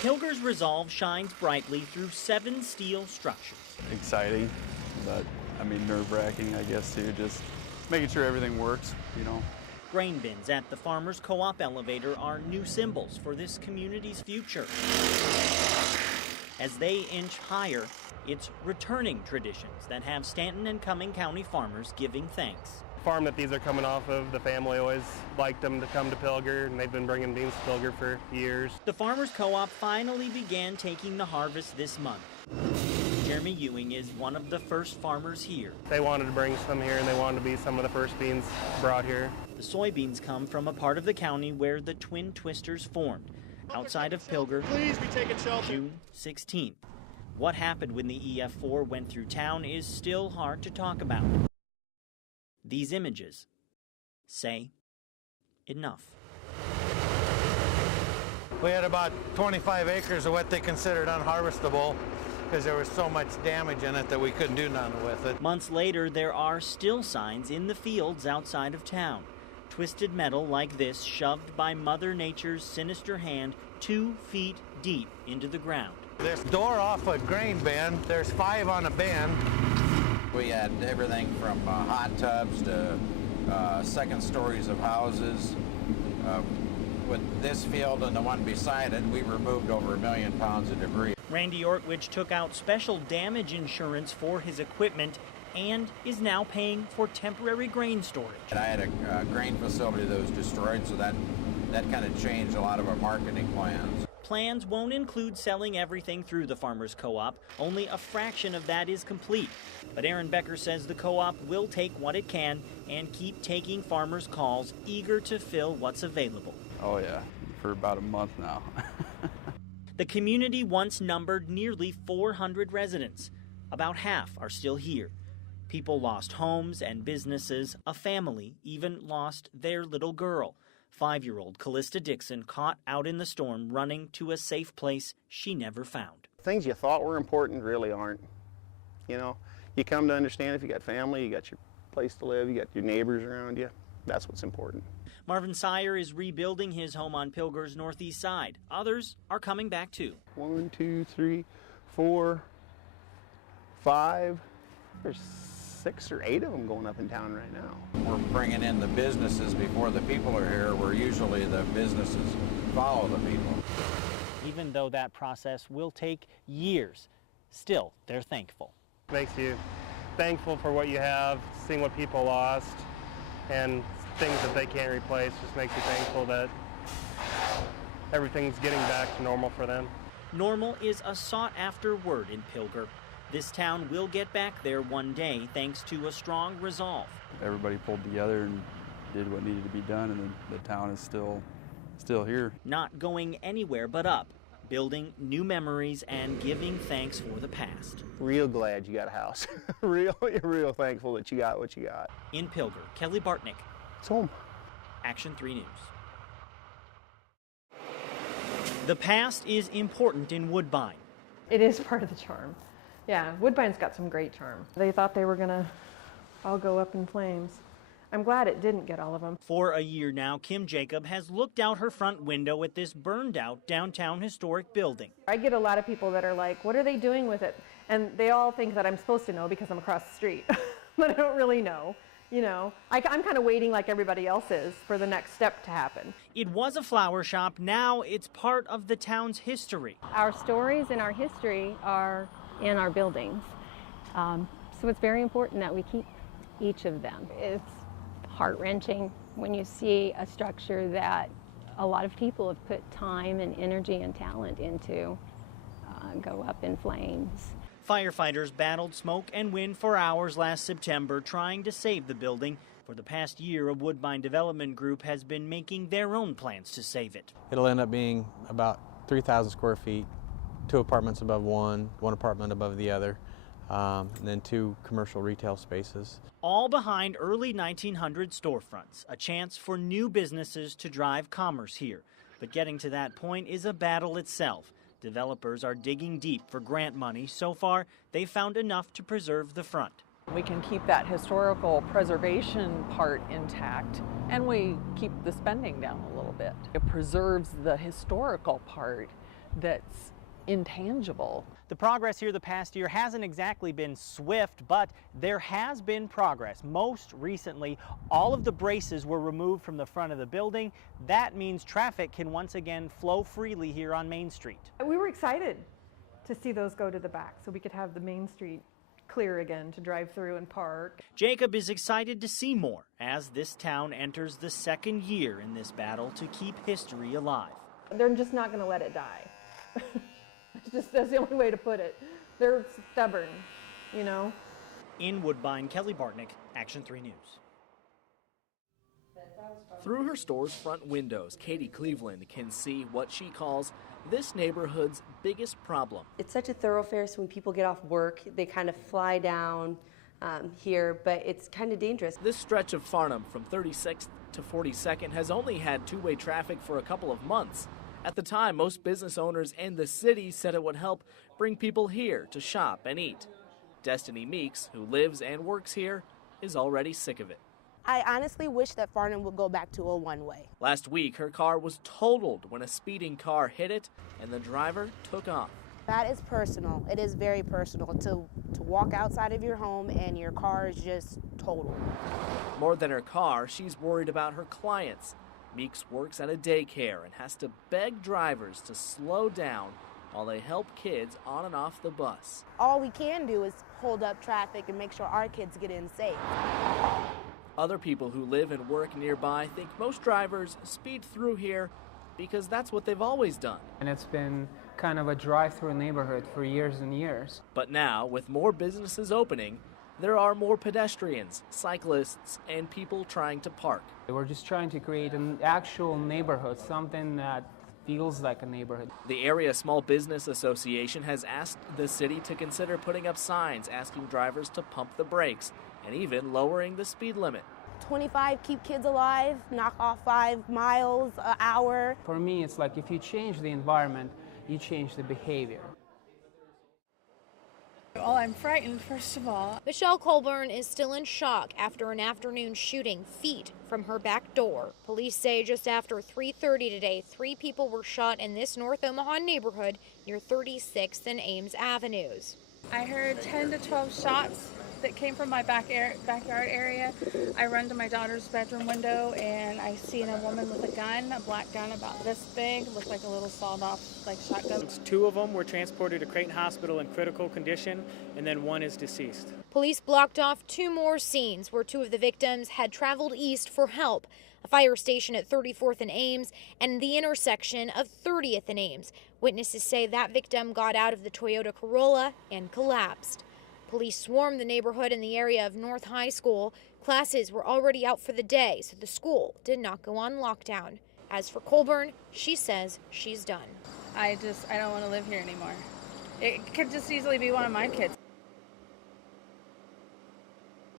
Pilger's resolve shines brightly through 7 steel structures. Exciting, but I mean nerve-wracking, I guess, too. Just making sure everything works, you know. Grain bins at the Farmers Co-op elevator are new symbols for this community's future. As they inch higher, it's returning traditions that have Stanton and Cumming County farmers giving thanks. The farm that these are coming off of, the family always liked them to come to Pilger, and they've been bringing beans to Pilger for years. The Farmers Co-op finally began taking the harvest this month. Jeremy Ewing is one of the first farmers here. They wanted to bring some here, and they wanted to be some of the first beans brought here. The soybeans come from a part of the county where the Twin Twisters formed, outside of Pilger, June 16th. What happened when the EF4 went through town is still hard to talk about. These images say enough. We had about 25 acres of what they considered unharvestable because there was so much damage in it that we couldn't do nothing with it. Months later, there are still signs in the fields outside of town. Twisted metal like this shoved by Mother Nature's sinister hand 2 feet deep into the ground. This door off a grain bin, there's 5 on a bin. We had everything from hot tubs to second stories of houses. With this field and the one beside it, we removed over 1 million pounds of debris. Randy Ortwich took out special damage insurance for his equipment and is now paying for temporary grain storage. I had a grain facility that was destroyed, so that kind of changed a lot of our marketing plans. Plans won't include selling everything through the Farmers Co-op. Only a fraction of that is complete. But Aaron Becker says the co-op will take what it can and keep taking farmers' calls, eager to fill what's available. Oh yeah, for about a month now. The community once numbered nearly 400 residents. About half are still here. People lost homes and businesses. A family even lost their little girl. 5-year-old Callista Dixon caught out in the storm running to a safe place she never found. Things you thought were important really aren't. You know, you come to understand if you got family, you got your place to live, you got your neighbors around you. That's what's important. Marvin Sire is rebuilding his home on Pilger's northeast side. Others are coming back too. 1, 2, 3, 4, 5. There's 6 or 8 of them going up in town right now. We're bringing in the businesses before the people are here, where usually the businesses follow the people. Even though that process will take years, still they're thankful. Makes you thankful for what you have, seeing what people lost, and things that they can't replace just makes you thankful that everything's getting back to normal for them. Normal is a sought-after word in Pilger. This town will get back there one day thanks to a strong resolve. Everybody pulled together and did what needed to be done, and the town is still here. Not going anywhere but up, building new memories and giving thanks for the past. Real glad you got a house. real thankful that you got what you got. In Pilger, Kelly Bartnick. It's home. Action 3 News. The past is important in Woodbine. It is part of the charm. Yeah, Woodbine's got some great charm. They thought they were gonna all go up in flames. I'm glad it didn't get all of them. For a year now, Kim Jacob has looked out her front window at this burned out downtown historic building. I get a lot of people that are like, what are they doing with it? And they all think that I'm supposed to know because I'm across the street, but I don't really know. You know, I'm kind of waiting like everybody else is for the next step to happen. It was a flower shop. Now it's part of the town's history. Our stories and our history are in our buildings. So it's very important that we keep each of them. It's heart-wrenching when you see a structure that a lot of people have put time and energy and talent into go up in flames. Firefighters battled smoke and wind for hours last September trying to save the building. For the past year, a Woodbine Development Group has been making their own plans to save it. It'll end up being about 3,000 square feet, 2 apartments above one apartment above the other, and then 2 commercial retail spaces. All behind early 1900 storefronts, a chance for new businesses to drive commerce here. But getting to that point is a battle itself. Developers are digging deep for grant money. So far, they've found enough to preserve the front. We can keep that historical preservation part intact, and we keep the spending down a little bit. It preserves the historical part, that's intangible. The progress here the past year hasn't exactly been swift, but there has been progress. Most recently, all of the braces were removed from the front of the building. That means traffic can once again flow freely here on Main Street. We were excited to see those go to the back so we could have the Main Street clear again to drive through and park. Jacob is excited to see more as this town enters the second year in this battle to keep history alive. They're just not going to let it die. That's the only way to put it. They're stubborn, you know. In Woodbine, Kelly Bartnick, Action 3 News. Through her store's front windows, Katie Cleveland can see what she calls this neighborhood's biggest problem. It's such a thoroughfare, so when people get off work, they kind of fly down here, but it's kind of dangerous. This stretch of Farnham from 36th to 42nd has only had two-way traffic for a couple of months. At the time, most business owners and the city said it would help bring people here to shop and eat. Destiny Meeks, who lives and works here, is already sick of it. I honestly wish that Farnham would go back to a one-way. Last week, her car was totaled when a speeding car hit it and the driver took off. That is personal. It is very personal to walk outside of your home and your car is just totaled. More than her car, she's worried about her clients. Meeks works at a daycare and has to beg drivers to slow down while they help kids on and off the bus. All we can do is hold up traffic and make sure our kids get in safe. Other people who live and work nearby think most drivers speed through here because that's what they've always done. And it's been kind of a drive-through neighborhood for years and years. But now, with more businesses opening, there are more pedestrians, cyclists, and people trying to park. We're just trying to create an actual neighborhood, something that feels like a neighborhood. The Area Small Business Association has asked the city to consider putting up signs asking drivers to pump the brakes and even lowering the speed limit. 25, keep kids alive, knock off 5 miles an hour. For me, it's like if you change the environment, you change the behavior. Well, I'm frightened, first of all. Michelle Colburn is still in shock after an afternoon shooting feet from her back door. Police say just after 3:30 today, 3 people were shot in this North Omaha neighborhood near 36th and Ames Avenues. I heard 10 to 12 shots that came from my backyard area. I run to my daughter's bedroom window and I seen a woman with a gun, a black gun about this big, looked like a little sawed-off like shotgun. 2 of them were transported to Creighton Hospital in critical condition, and then 1 is deceased. Police blocked off 2 more scenes where 2 of the victims had traveled east for help. A fire station at 34th and Ames and the intersection of 30th and Ames. Witnesses say that victim got out of the Toyota Corolla and collapsed. Police swarmed the neighborhood in the area of North High School. Classes were already out for the day, so the school did not go on lockdown. As for Colburn, she says she's done. I don't want to live here anymore. It could just easily be one of my kids.